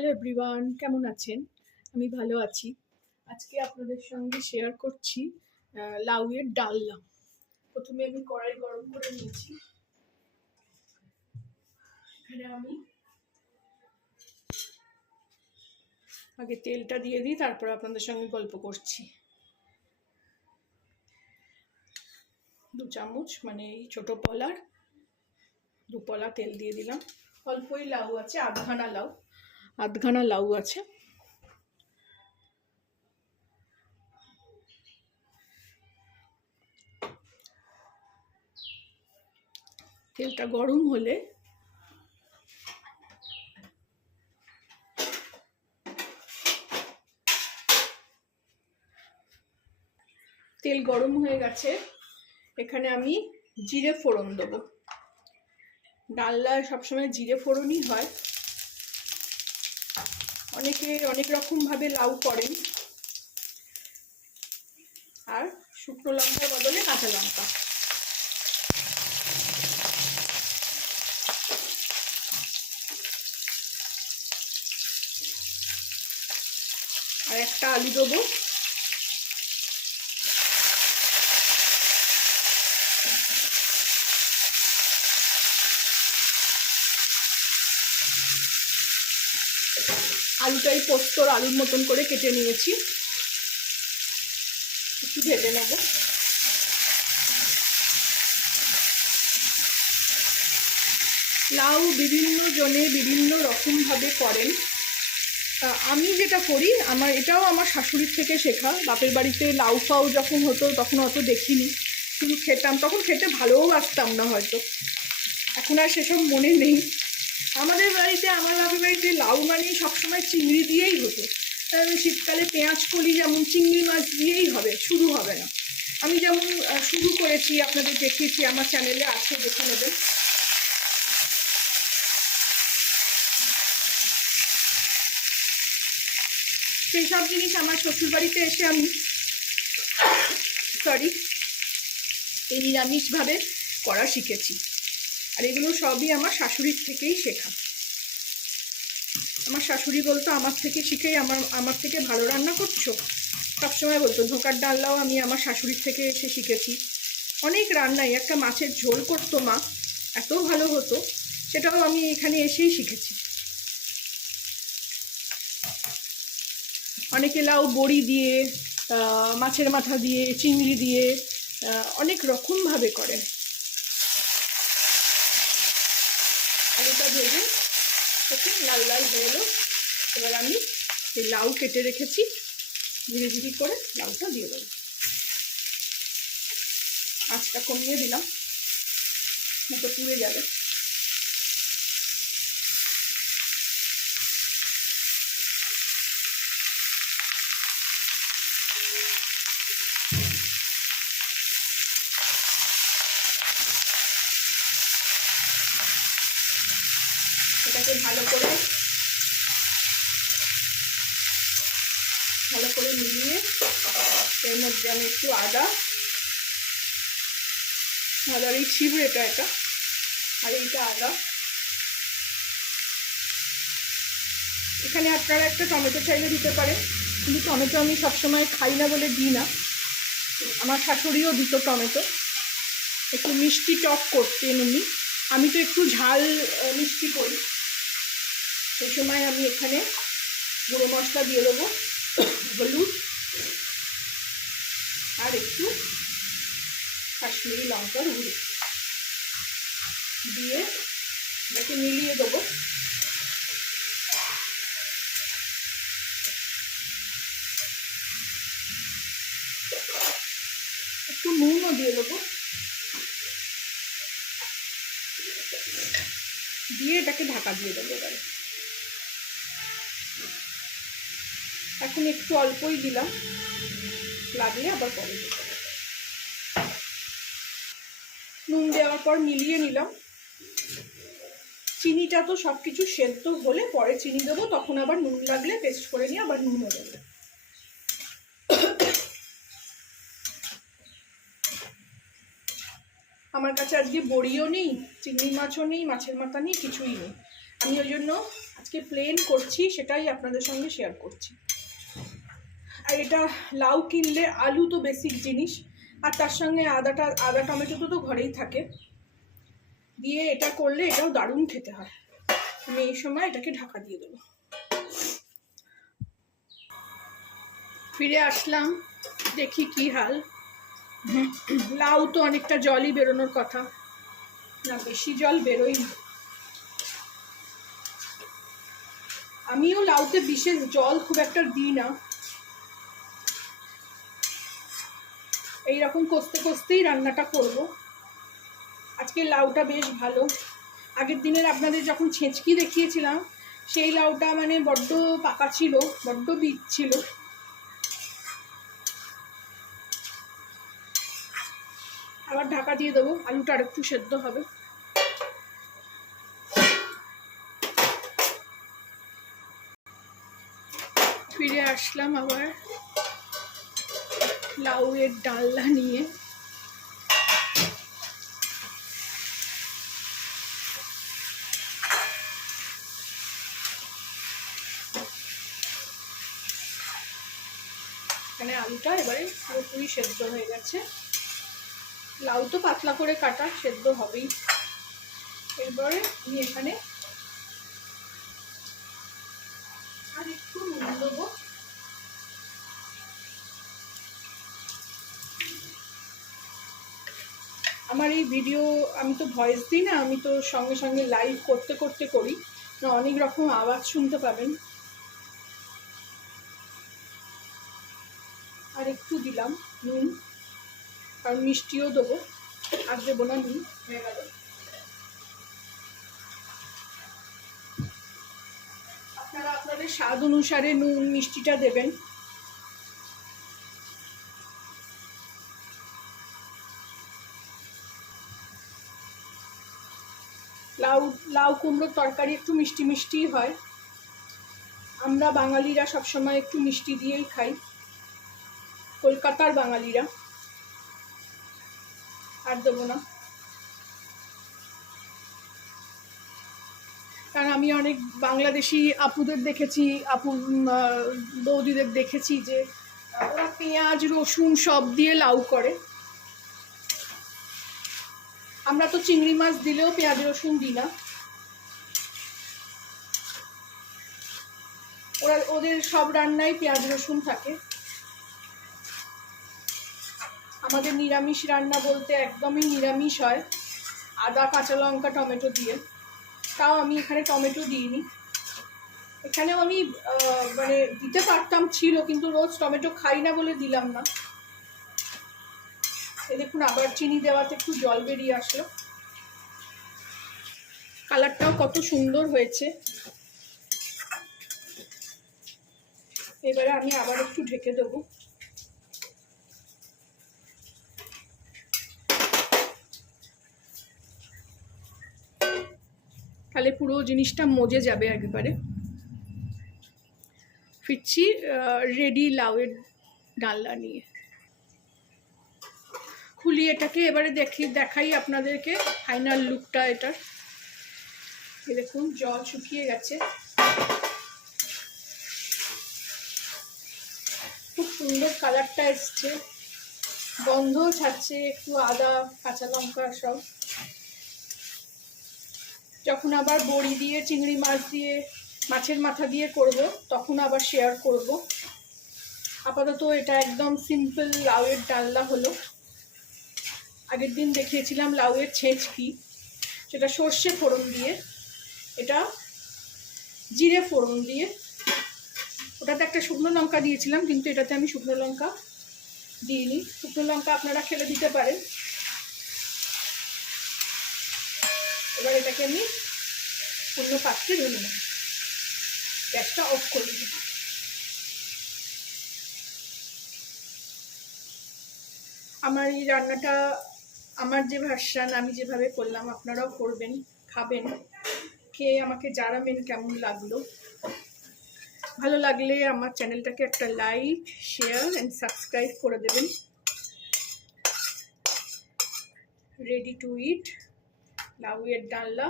Hello everyone, কেমন আছেন? আমি ভালো আছি। আজকে আপনাদের সঙ্গে শেয়ার করছি লাউয়ের ডালনা। প্রথমে আমি কড়াই গরম করে নিয়েছি। এখানে আমি আগে তেলটা দিয়ে দিই, তারপর আপনাদের সঙ্গে গল্প করছি। 2 চামচ মানে এই ছোটো পলার 2 পলা তেল দিয়ে দিলাম। অল্পই লাউ আছে, আধখানা লাউ আছে। তেলটা গরম হলে তেল গরম হয়ে গেছে, এখানে আমি জিরে ফোড়ন দেবো। ডালনায় সবসময় জিরে ফোড়নই হয়। অনেকে অনেক রকমভাবে লাউ করেন, আর শুকনো লঙ্কার বদলে কাঁচা লঙ্কা। আর একটা আলু দেবো। আলুটাই পোস্তর আলুর মতন করে কেটে নিয়েছি, একটু ভেজে নেব। লাউ বিভিন্ন জনে বিভিন্ন রকমভাবে করেন। আমি যেটা করি, এটাও আমার শাশুড়ির থেকে শেখা। বাপের বাড়িতে লাউ ফাউ যখন হতো তখন অত দেখিনি, শুধু খেতাম। তখন খেতে ভালোও বাসতাম না হয়তো, এখন আর সেসব মনে নেই। আমার বাপের বাড়িতে লাউ মানে সবসময় চিংড়ি দিয়েই হতো। শীতকালে পেঁয়াজ কলি যেমন চিংড়ি মাছ দিয়েই হবে, শুধু হবে না। আমি যেমন শুরু করেছি, আপনাদের দেখিয়েছি, আমার চ্যানেলে আছে, দেখে নেবেন। সেই সব জিনিস আমার শ্বশুরবাড়িতে এসে আমি এই নিরামিষভাবে করা শিখেছি। আর এগুলো সবই আমার শাশুড়ির থেকেই শেখা। আমার শাশুড়ি বলতো, আমার থেকে শিখেই আমার থেকে ভালো রান্না করছো। সবসময় বলতো। ধোকার ডালনাও আমি আমার শাশুড়ির থেকে এসে শিখেছি। অনেক রান্নাই, একটা মাছের ঝোল করতো মা, এত ভালো হতো, সেটাও আমি এখানে এসেই শিখেছি। অনেকে লাউ বড়ি দিয়ে, মাছের মাথা দিয়ে, চিংড়ি দিয়ে অনেক রকমভাবে করেন। আলুটা ভেজে দেখুন লাল লাল হয়ে এলো। এবার আমি এই লাউ কেটে রেখেছি, ধীরে ধীরে করে লাউটা দিয়ে দেবো। আঁচটা কমিয়ে দিলাম, মতো পুড়ে যাবে। এটাকে ভালো করে মিলিয়ে এর মধ্যে আমি একটু আদার এই ছিবড়েটা, এটা আর এইটা আদা। এখানে আপনারা একটা টমেটো চাইলে দিতে পারেন, কিন্তু টমেটো আমি সবসময় খাই না বলে দিই না। আমার শাশুড়িও দিত টমেটো, একটু মিষ্টি টক করতেন উনি। আমি তো একটু ঝাল মিষ্টি করি। সেই সময় আমি এখানে গুঁড়ো মশলা দিয়ে দেবো, হলুদ আর একটু কাশ্মীরি লঙ্কার গুঁড়ো দিয়ে এটাকে মিলিয়ে দেবো। একটু নুনও দিয়ে দেবো, দিয়ে এটাকে ঢাকা দিয়ে দেবো। এবারে এখন একটু অল্পই দিলাম, লাগলে আবার পরে দেবো। নুন দেওয়ার পর মিলিয়ে নিলাম। চিনিটা তো সব কিছু সেদ্ধ হলে পরে চিনি দেবো, তখন আবার নুন লাগলে টেস্ট করে নিয়ে আবার নুনও দেবো। আমার কাছে আজকে বড়িও নেই, চিংড়ি মাছও নেই, মাছের মাথা নেই, কিছুই নেই। আমি ওই জন্য আজকে প্লেন করছি, সেটাই আপনাদের সঙ্গে শেয়ার করছি। আর এটা লাউ কিনলে আলু তো বেসিক জিনিস, আর তার সঙ্গে আদা টমেটো তো ঘরেই থাকে, দিয়ে এটা করলে এটাও দারুণ খেতে হয়। আমি এই সময় এটাকে ঢাকা দিয়ে দেবো। ফিরে আসলাম, দেখি কি হাল। লাউ তো অনেকটা জলই বেরোনোর কথা, না বেশি জল বেরোই না। আমিও লাউতে বিশেষ জল খুব একটা দিই না, এইরকম কষতে কষতেই রান্নাটা করব। আজকে লাউটা বেশ ভালো। আগের দিনের আপনাদের যখন ছেঁচকি দেখিয়েছিলাম, সেই লাউটা মানে বড্ড পাকা ছিল, বড্ড বীজ ছিল। আবার ঢাকা দিয়ে দেবো, আলুটা আর একটু সেদ্ধ হবে। ফিরে আসলাম আবার লাউয়ের ডালনা নিয়ে। এখানে আলুটা এবারে পুরোপুরি সেদ্ধ হয়ে গেছে। লাউ তো পাতলা করে কাটা, সেদ্ধ হবেই। এরপরে আমি এখানে আর একটু নুন দেবো। আমার এই ভিডিও আমি তো ভয়েস দিই না, আমি তো সঙ্গে সঙ্গে লাইভ করতে করতে করি, না অনেক রকম আওয়াজ শুনতে পাবেন। আর একটু দিলাম নুন, আর মিষ্টিও দেবো, আর দেবো না, নুন হয়ে গেল। আপনারা আপনাদের স্বাদ অনুসারে নুন মিষ্টিটা দেবেন। লাউ কুমড়োর তরকারি একটু মিষ্টি মিষ্টিই হয়। আমরা বাঙালিরা সবসময় একটু মিষ্টি দিয়েই খাই, কলকাতার বাঙালিরা। আর দেবো না, কারণ আমি অনেক বাংলাদেশি আপুদের দেখেছি, বৌদিদের দেখেছি যে ওরা পেঁয়াজ রসুন সব দিয়ে লাউ করে। আমরা তো চিংড়ি মাছ দিলেও পেঁয়াজ রসুন দিই না, ওদের সব রান্নায় পেঁয়াজ রসুন থাকে। আমাদের নিরামিষ রান্না বলতে একদমই নিরামিষ হয়, আদা কাঁচা লঙ্কা টমেটো দিয়ে। তাও আমি এখানে টমেটো দিইনি। এখানেও আমি মানে দিতে পারতাম, ছিল, কিন্তু রোজ টমেটো খাই না বলে দিলাম না। এই দেখুন আবার চিনি দেওয়াতে একটু জল বেরিয়ে আসলো। কালারটাও কত সুন্দর হয়েছে। এবারে আমি আবার একটু ঢেকে দেবো। তাহলে পুরো জিনিসটা মজে যাবে একেবারে। ফিরছি রেডি লাউয়ের ডালনা নিয়ে। খুলি এটাকে, এবারে দেখাই আপনাদেরকে ফাইনাল লুকটা এটার। দেখুন জল শুকিয়ে গেছে, খুব সুন্দর কালারটা এসছে, গন্ধও ছাড়ছে, একটু আদা কাঁচা লঙ্কা সব। যখন আবার বড়ি দিয়ে চিংড়ি মাছ দিয়ে মাছের মাথা দিয়ে করব তখন আবার শেয়ার করব। আপাতত এটা একদম সিম্পল লাউয়ের ডালনা হলো। আগের দিন দেখিয়েছিলাম লাউয়ের ছেঁচকি, সেটা সর্ষে ফোড়ন দিয়ে, এটা জিরে ফোড়ন দিয়ে। ওটাতে একটা শুকনো লঙ্কা দিয়েছিলাম, কিন্তু এটাতে আমি শুকনো লঙ্কা দিইনি। শুকনো লঙ্কা আপনারা খেলে দিতে পারেন। এবার এটাকে আমি অন্য পাত্রে ঢেলে নেব, গ্যাসটা অফ করে দেব। আমার এই রান্নাটা, আমার যে ভার্সান, আমি যেভাবে করলাম আপনারাও করবেন, খাবেন, খেয়ে আমাকে জানাবেন কেমন লাগলো। ভালো লাগলে আমার চ্যানেলটাকে একটা লাইক শেয়ার অ্যান্ড সাবস্ক্রাইব করে দেবেন। রেডি টু ইট লাউয়ের ডালনা।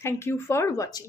Thank you for watching.